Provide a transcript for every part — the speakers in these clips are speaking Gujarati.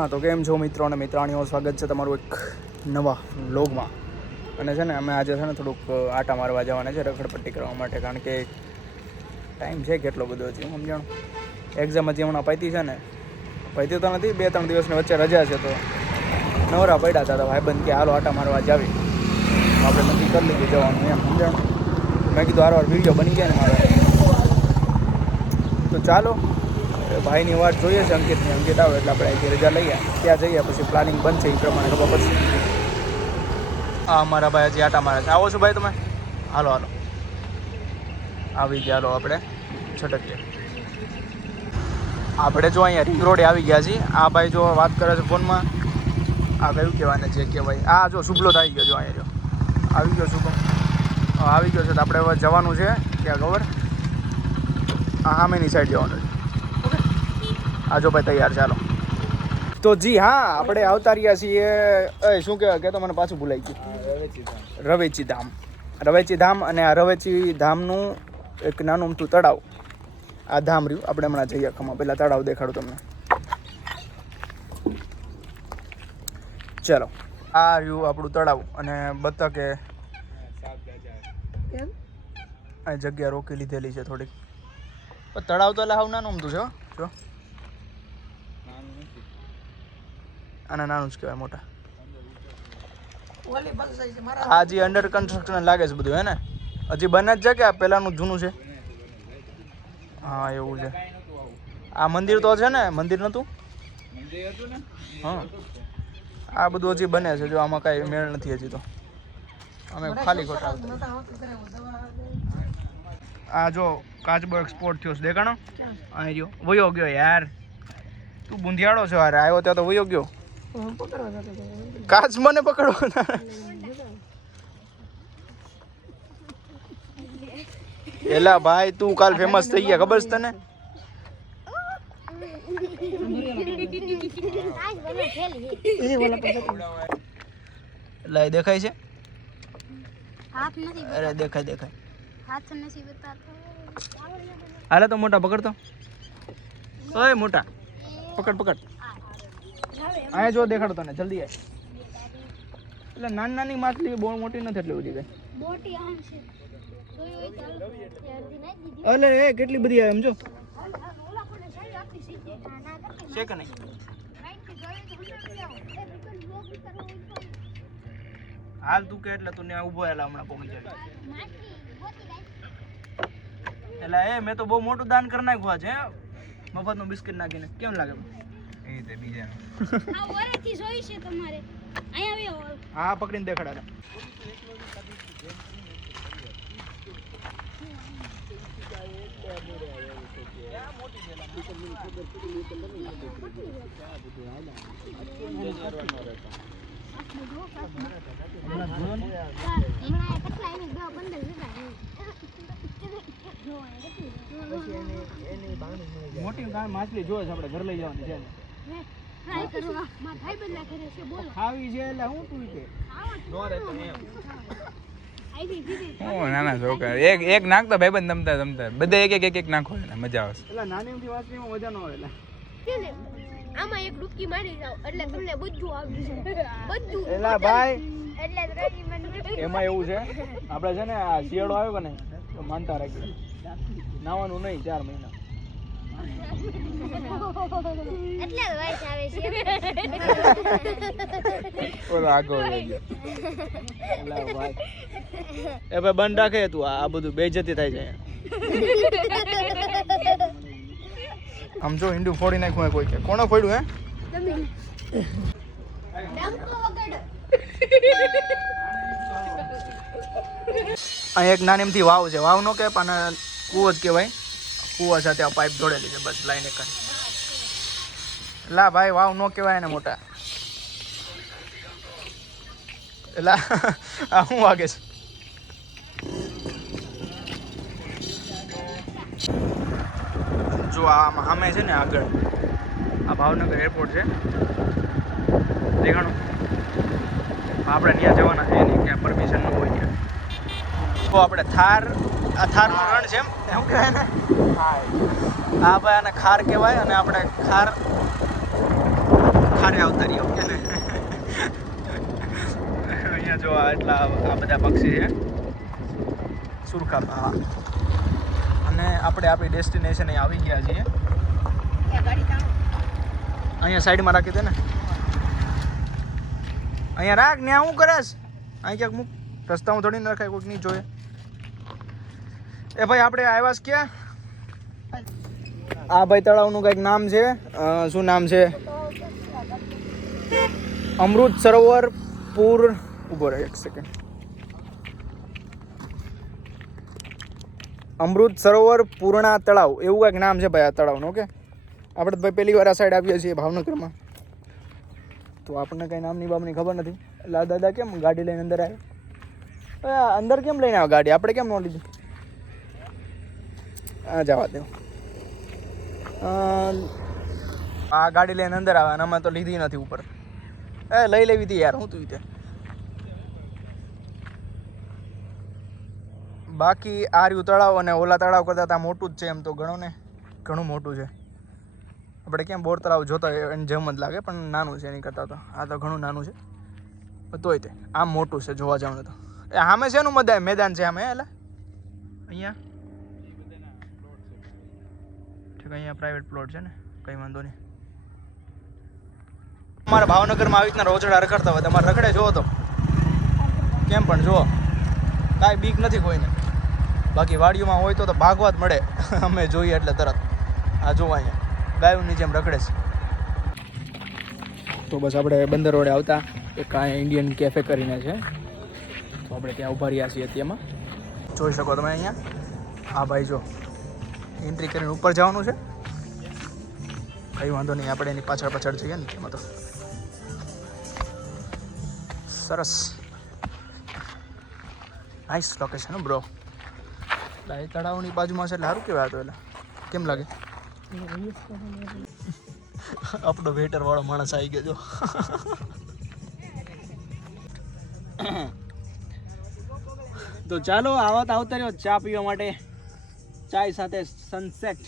હા તો કેમ છો મિત્રો અને મિત્રાણીઓ, સ્વાગત છે તમારું એક નવા વ્લોગમાં. અને છે ને અમે આજે છે ને થોડુંક આટા મારવા જવાના છે, રખડપટ્ટી કરવા માટે, કારણ કે ટાઈમ છે કેટલો બધો હજી સમજાણું. એક્ઝામ હજી હમણાં પતી છે ને, પતી તો નથી, 2-3 દિવસની વચ્ચે રજા છે, તો નવરા પડ્યા હતા. તો ભાઈબંધ કે હાલો આટા મારવા જાવી, આપણે નક્કી કરી લીધું જવાનું એમ સમજાણું. મેં કીધું હારો વિડીયો બની ગયા ને મારે, તો ચાલો ભાઈની વાત જોઈએ છે અંકિતની. અંકિત આવે એટલે આપણે અહીંથી રજા લઈએ, ત્યાં જઈએ પછી પ્લાનિંગ બનશે એ પ્રમાણે ખબર પડશે. હા અમારા ભાઈ હજી આટા મારે છે. આવો છો ભાઈ તમે? હાલો હાલો આવી ગયા. હાલો આપણે છટકીએ. આપણે જો અહીંયા રિંગ રોડે આવી ગયા છીએ. આ ભાઈ જો વાત કરે છે ફોનમાં. આ કયું કહેવાય ને જે કહેવાય, આ જો શુભલો આવી ગયો, જો અહીંયા જો આવી ગયો શુભમ, આવી ગયો છે. તો આપણે હવે જવાનું છે ક્યાં ખબર? હા સામેની સાઈડ જવાનું છે. આજો ભાઈ તૈયાર, ચાલો. તો જી હા, આપણે આવતા રહ્યા છીએ. શું કહેવાય કે તો મને પાછું ભૂલાઈ ગયું. રવેચી ધામ. રવેચી ધામ. અને આ રવેચી ધામનું એક નાનું અમથું તળાવ, આ ધામ રહ્યું. આપણે હમણાં જઈએ ખમા, પહેલાં તળાવ દેખાડું તમને. ચાલો, આ રહ્યું આપણું તળાવ. અને બતકે આ જગ્યા રોકી લીધેલી છે થોડીક. પણ તળાવ તો એટલે હાવ નાનું અમથું છે જો. આના નાનું જ કહેવાય, મોટા. આ હજી અંડર કન્સ્ટ્રક્શન લાગે છે બધું, હે ને? હજી બને જ છે કે આ પહેલાંનું જૂનું છે? હા એવું છે. આ મંદિર તો છે ને? મંદિર નહોતું? હા, આ બધું હજી બને છે. જો આમાં કાંઈ મેળ નથી હજી, તો અમે ખાલી ખોટા. આ જો કાચબો એક્સપોર્ટ થયો છે, દેખાણો? અહીં જો વયો ગયો યાર. તું બુંધિયાળો છો યાર, આવ્યો ત્યાં તો વયો ગયો. કાચ મને પકડો. એલા ભાઈ તું કાલ ફેમસ થઈ ગયા, ખબર છે તને? એલા દેખાય છે? અરે દેખાય દેખાય. હાલે તો મોટા પકડતો. ઓય મોટા પકડ પકડ. અહીંયા જો દેખાડો તને, જલ્દી આય. એટલે નાની નાની માછલી, બહુ મોટી નથી એટલી બધી કઈ. અલે એ કેટલી બધી આવે એમ જો. છે કે નહીં? હાલ તું કે એટલે તું ત્યાં ઊભો એલા હમણાં પહોંચી જાય. એટલે એ મેં તો બહુ મોટું દાન કરી નાખ્યું છે મફતનું બિસ્કિટ નાખીને. કેમ લાગે? હા પકડીને દેખાડા. મોટી માછલી જોવે છે, આપણે ઘર લઈ જવાની છે. ખાવી છે એટલે હું તું કે નાના છોકરા એક નાખતો ભાઈબંધ તમતા તમતા બધા એક નાખો એટલે મજા આવે. એટલે નાની એમથી વાંચણીમાં મજા ન આવે. એટલે આમાં એક ડૂબકી મારી જાવ એટલે તમને બધું આવી જાય. બધું એલા ભાઈ એટલે એમાં એવું છે, આપણે છે ને આ શિયાળો આવ્યો કે ને તો માનતા રાખીએ નાવાનું નહીં 4 મહિના. એટલે વાઈસ આવે છે. ઓલો આગળ રહી ગયો. એલા ભાઈ એ ભાઈ બંધ રાખે તું, આ બધું બેઇજ્જતી થાય છે. આમ જો હિન્દુ ફોડી નાખ્યું કોઈ કે કોણે ફોડ્યું? હે અહીં એક નાની એમથી વાવ છે. વાવ નો કે પણ કૂવો જ કહેવાય. કૂવા સાથે આ પાઇપ જોડેલી છે, બસ લાઈન એક. એલા ભાઈ વાવ નો કહેવાય ને મોટા. એલા આ શું વાગે છે? જો આ સામે છે ને આગળ આ ભાવનગર એરપોર્ટ છે, દેખાણું. આપણે ત્યાં જવાના છે નહીં, ક્યાં પરમિશન ન હોય ત્યાં. તો આપણે આ થારનું રણ છે, એમ શું કહેવાય ને? હા ભાઈ આને ખાર કહેવાય. અને આપણે ખાર બારે આવતા રહી ઓકે ને અહીંયા જો આ બધા પક્ષી છે સુરખાબા અને આપણે આપણી ડેસ્ટિનેશન અહીં આવી ગયા છીએ અહીંયા સાઈડમાં રાખી દે ને અહીંયા રાખ ને શું કરેશ અહીં ક્યાંક મૂક રસ્તામાં થોડી ના રખાય કોઈક નહીં જોઈએ એ ભાઈ આપણે આવ્યા છે ક્યાં આ ભાઈ તળાવનું કંઈક નામ છે શું નામ છે અમૃત સરોવર પૂર ઉભો રહે એક સેકન્ડ અમૃત સરોવર પૂર્ણા તળાવ એવું કંઈક નામ છે ભાઈ આ તળાવનું ઓકે આપણે તો ભાઈ પહેલી વાર આ સાઈડ આવીએ છીએ ભાવનગરમાં તો આપણને કંઈ નામની બાબની ખબર નથી એટલે આ દાદા કેમ ગાડી લઈને અંદર આવ્યા અંદર કેમ લઈને આવ્યા ગાડી આપણે કેમ ન લીધી હા જવા દો આ ગાડી લઈને અંદર આવે અને અમે તો લીધી નથી ઉપર લઈ લેવી હતી યાર હું તું ત્યાં બાકી આ રહ્યું તળાવ અને ઓલા તળાવ કરતાં ત્યાં મોટું જ છે એમ તો ઘણું મોટું છે આપણે કેમ બોર તળાવ જોતા એની જેમ જ લાગે પણ નાનું છે એની કરતાં તો આ તો ઘણું નાનું છે તોય તે આમ મોટું છે જોવા જાવ તો એ સામે છે એનું મેદાન છે આમે એટલે અહીંયા ઠીક અહીંયા પ્રાઇવેટ પ્લોટ છે ને કંઈ વાંધો નહીં અમારા ભાવનગરમાં આવી રીતના રોજડા રખડતા હોય તમારે રખડે જોવો તો કેમ પણ જુઓ કાંઈ બીક નથી કોઈને બાકી વાડીઓમાં હોય તો ભાગવા જ મળે અમે જોઈએ એટલે તરત આ જોવા અહીંયા ગાયોની જેમ રખડે છે તો બસ આપણે બંદર રોડે આવતા એક અહીંયા ઇન્ડિયન કેફે કરીને છે તો આપણે ત્યાં ઊભા રહ્યા છીએ અત્યારમાં જોઈ શકો તમે અહીંયા આ ભાઈ જો એન્ટ્રી કરીને ઉપર જવાનું છે કંઈ વાંધો નહીં આપણે એની પાછળ જઈએ ને એમાં તો સરસ નાઇસ લોકેશન બ્રો એ તળાવની બાજુમાં છે એટલે સારું કહેવાય તો એટલે કેમ લાગે આપણો વેટર વાળો માણસ આવી ગયો જો તો ચાલો આવતા રહ્યો ચા પીવા માટે ચાય સાથે સનસેટ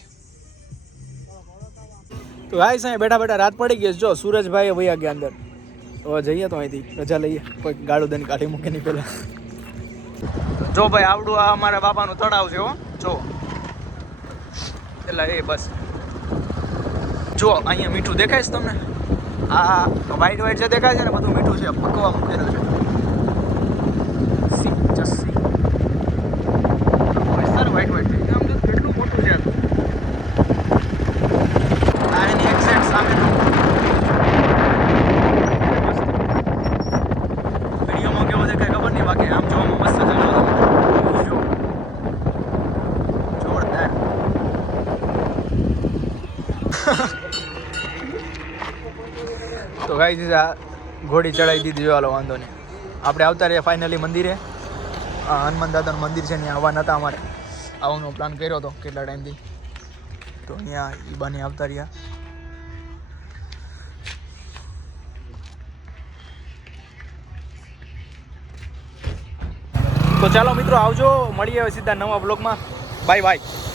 તો ભાઈ સાહેબ બેઠા રાત પડી ગઈ જો સૂરજભાઈ વયા ગયા અંદર હવે જઈએ તો અહીંથી રજા લઈએ કોઈ ગાળું દઈને કાઢી મૂકે નહીં પહેલાં જો ભાઈ આવડું આ અમારા બાપાનું તળાવ છે હો જો એટલે એ બસ જો અહીંયા મીઠું દેખાય છે તમને આ વ્હાઈટ જે દેખાય છે ને બધું મીઠું છે પકવા મૂકેલું છે C just C sir white આમ જો કેટલું મોટું છે આ એની એક્ઝેક્ટ સામેનું વિડીયોમાં કેવો દેખાય ખબર નહીં બાકી આમ જોવામાં મસ્ત છે જો જોરદાર તો ગાઈસ આ ઘોડી ચડાવી દીધી જો હાલો વાંધો નહીં આપણે આવતા રહ્યા ફાઇનલી મંદિરે હનુમાન દાદાનું મંદિર છે ત્યાં આવવા નહોતા અમારે આવવાનો પ્લાન કર્યો હતો કેટલા ટાઈમથી તો અહીંયા ઈ બાને આવતા રહ્યા તો ચાલો મિત્રો આવજો મળીએ સીધા નવા બ્લોગમાં બાય બાય